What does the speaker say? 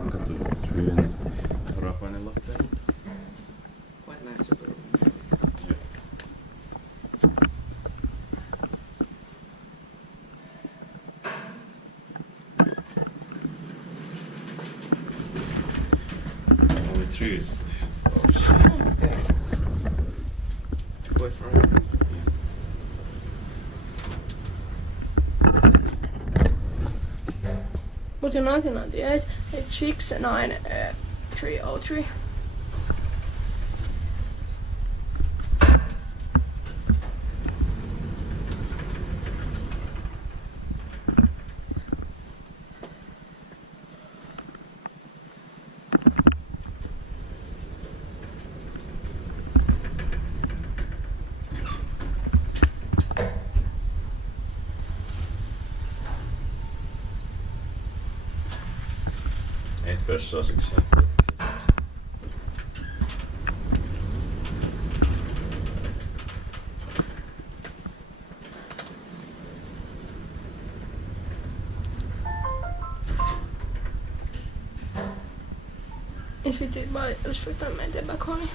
Kangastuvankatu 3 and Harapainen Lappeenranta. Quite nice suburb. Yeah. Only 3 floors. Okay. Quite right. What's your 1998? It's Fixtures 303. Eight pössää siksi. Is fitted by Elspecta and By Kone.